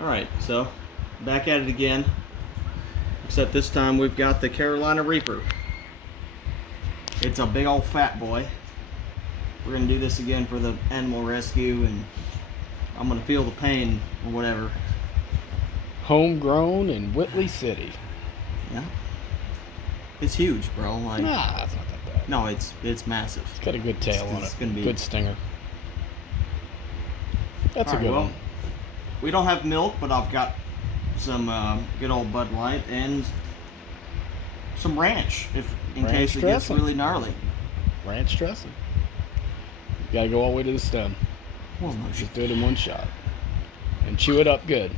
Alright, so back at it again. Except this time we've got the Carolina Reaper. It's a big old fat boy. We're going to do this again for the animal rescue, and I'm going to feel the pain or whatever. Homegrown in Whitley City. Yeah. It's huge, bro. Like, Nah, it's not that bad. no, it's massive. It's got a good tail on It's it. gonna be Good stinger. That's a Alright, good well, one. we don't have milk, but I've got some good old Bud Light and some ranch, in Ranch case it dressing. gets really gnarly. Ranch dressing. You gotta go all the way to the stem. Well, no, Just do it in one shot. And chew it up good.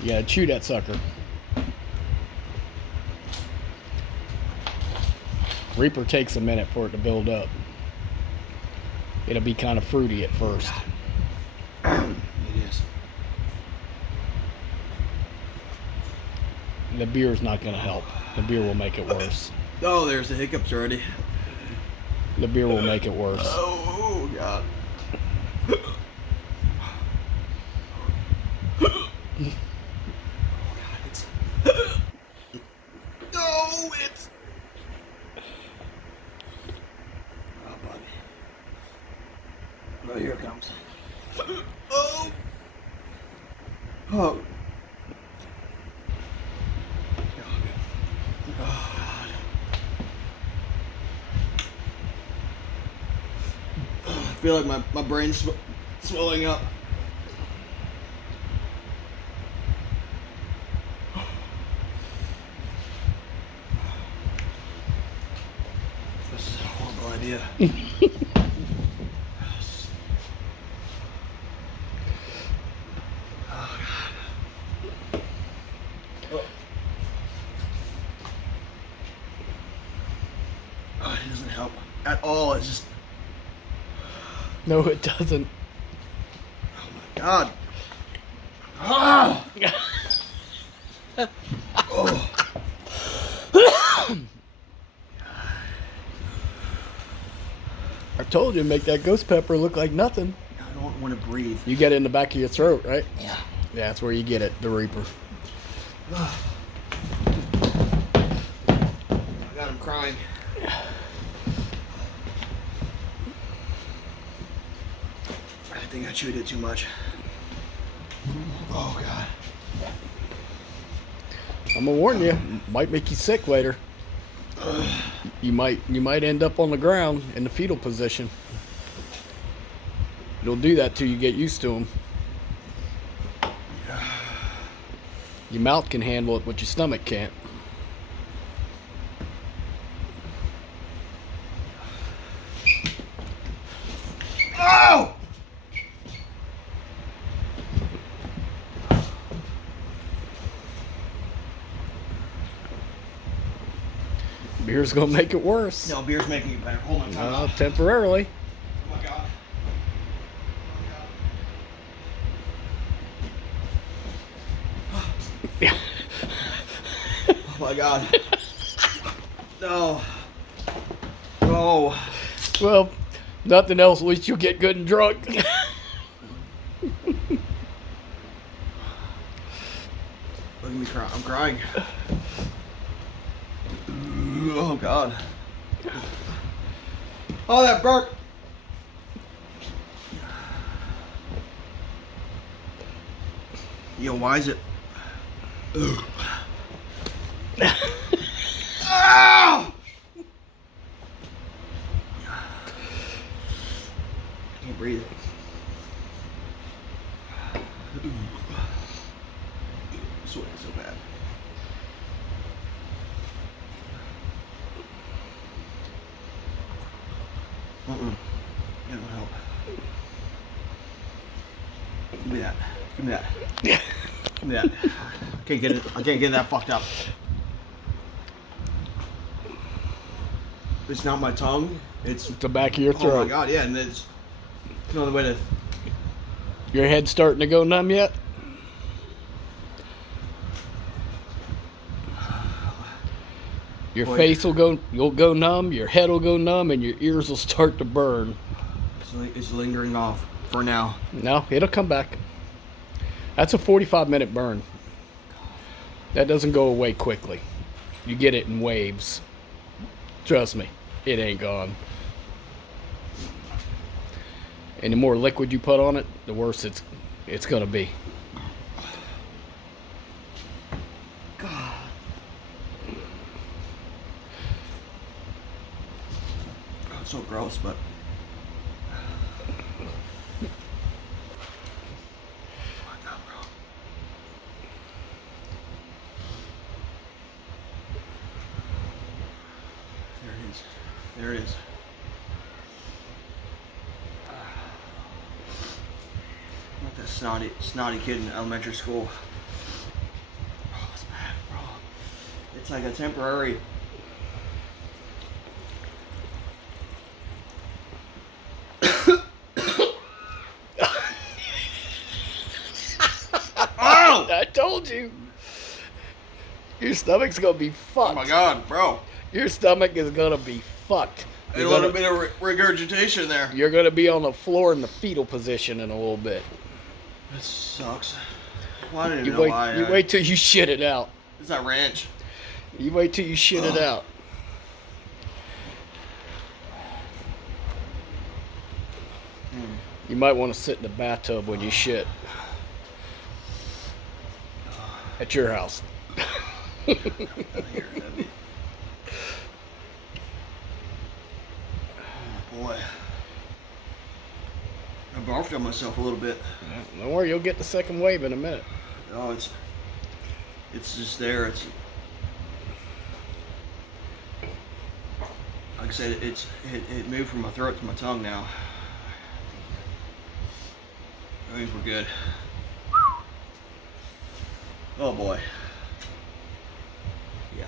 You gotta chew that sucker. Reaper takes a minute for it to build up. It'll be kind of fruity at first. It is. The beer's not gonna help. The beer will make it worse. Oh, there's the hiccups already. The beer will make it worse. Oh, God. No, it's... Oh, buddy. Oh, here it comes. Oh! Oh. God. I feel like my brain's swelling up. This is a horrible idea. Oh, God. Oh. Oh, it doesn't help at all. It's just... No, it doesn't. Oh, my God. Ah! Oh. I told you to make that ghost pepper look like nothing. I don't want to breathe. You get it in the back of your throat, right? Yeah. Yeah, that's where you get it, the Reaper. I got him crying. I think I chewed it too much. Oh, God. I'm gonna warn you, might make you sick later. You might end up on the ground in the fetal position. It'll do that till you get used to them. Your mouth can handle it, but your stomach can't. Oh! Beer's gonna make it worse. No, beer's making it better. Hold my tongue off. Temporarily. Oh, my God. Oh, my God. No. Oh. Well, nothing else. At least you'll get good and drunk. Look at me cry. I'm crying. Oh, God. Oh, that burp. Yo, why is it? Ugh. Ah! I can't breathe. Sweating so bad. That won't help. Give me that. Give me that. Give me that. I can't get it. I can't get that fucked up. It's not my tongue. It's The back of your oh throat. my God, yeah, and it's no other way to. Your head starting to go numb yet? Your Boy. face you'll go numb, your head will go numb, and your ears will start to burn. It's lingering off for now. No, it'll come back. That's a 45-minute burn. That doesn't go away quickly. You get it in waves. Trust me, it ain't gone. And the more liquid you put on it, the worse it's gonna be. God. Oh, it's so gross, but. There it is. Not that snotty kid in elementary school. Oh, it's bad, bro. It's like a temporary. Oh! I told you. Your stomach's gonna be fucked. Oh my God, bro. Your stomach is gonna be fucked. A little bit of regurgitation there. You're gonna be on the floor in the fetal position in a little bit. That sucks. Well, I didn't You know wait. why. You wait till you shit it out. It's that ranch. You wait till you shit it out. You might want to sit in the bathtub when you shit. At your house. Here, heavy. Oh boy. I barfed on myself a little bit. Don't worry, you'll get the second wave in a minute. Oh, it's just there. It's like I said, it moved from my throat to my tongue now. I think we're good. Oh boy. Yeah.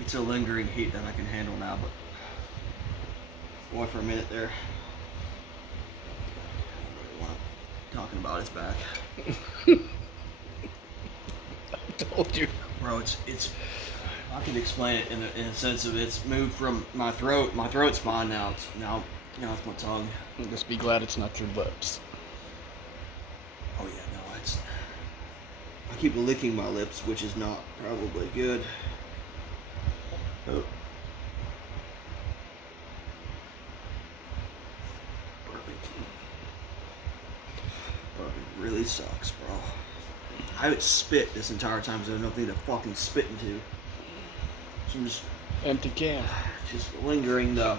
It's a lingering heat that I can handle now, but boy, for a minute there. I don't really want talking about his back. I told you. Bro, it's I can explain it in a sense of it's moved from my throat spine now it's my tongue. Just be glad it's not your lips. Oh yeah, no, I keep licking my lips, which is not probably good. Oh. Burping really sucks, bro. I haven't spit this entire time, so there's nothing to fucking spit into. So I'm just Empty can. lingering the.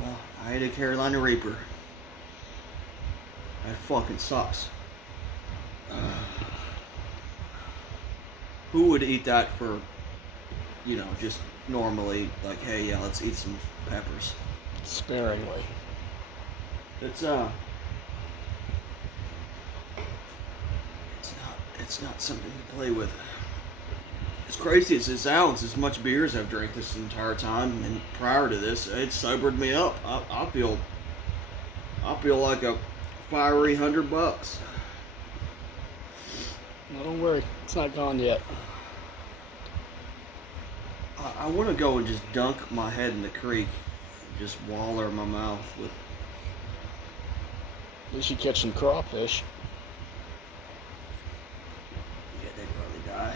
Well, I ate a Carolina Reaper. That fucking sucks. Who would eat that for, just normally, like, hey, yeah, let's eat some peppers. Sparingly. It's not something to play with. As crazy as it sounds, as much beer as I've drank this entire time, and prior to this, it sobered me up. I feel like a fiery $100. No, don't worry. It's not gone yet. I want to go and just dunk my head in the creek, just waller my mouth with. At least you catch some crawfish. Yeah, they'd probably die.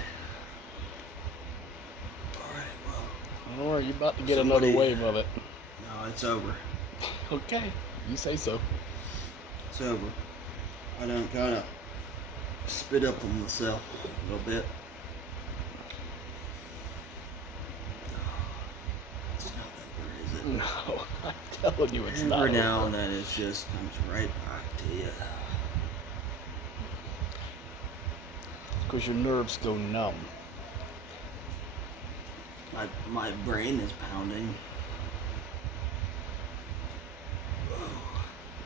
All right, well. Don't worry, you're about to get another wave of it. No, it's over. Okay, you say so. It's over. I done kind of spit up on myself a little bit. It's not that good, is it? No, I'm telling you it's not. Every now and then it just comes right back to you. Because your nerves go numb. My brain is pounding.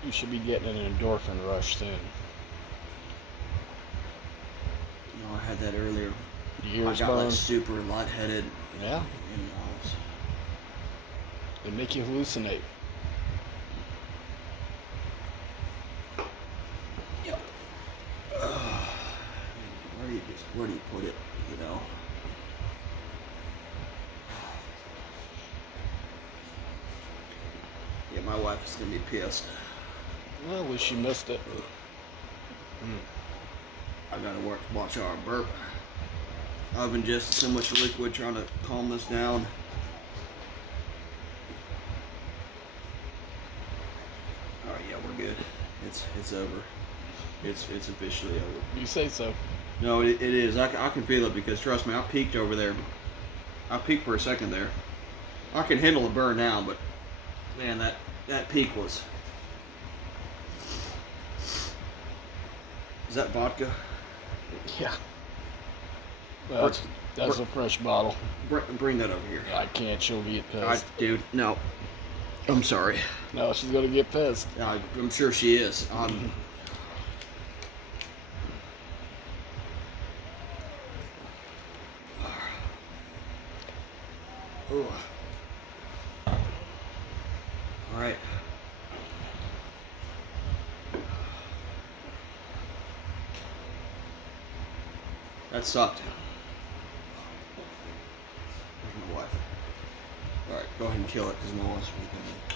You should be getting an endorphin rush soon. I had that earlier. Your I ears got burn. like super lightheaded. Yeah, And, they make you hallucinate. yeah. where do you put it? You know. Yeah, my wife is gonna be pissed. Well, at least you missed it. I gotta watch our burp. I've ingested so much liquid trying to calm this down. Oh yeah, we're good. It's over. It's officially over. You say so. No, it is. I can feel it because trust me, I peaked over there. I peaked for a second there. I can handle a burn now, but man, that peak was. Is that vodka? Yeah. Well, that's a fresh bottle. Bring that over here. I can't. She'll get pissed. Dude, no. I'm sorry. No, she's gonna get pissed. I'm sure she is. Ooh. All right. That sucked. Where's my wife? All right, go ahead and kill it because my wife's freaking.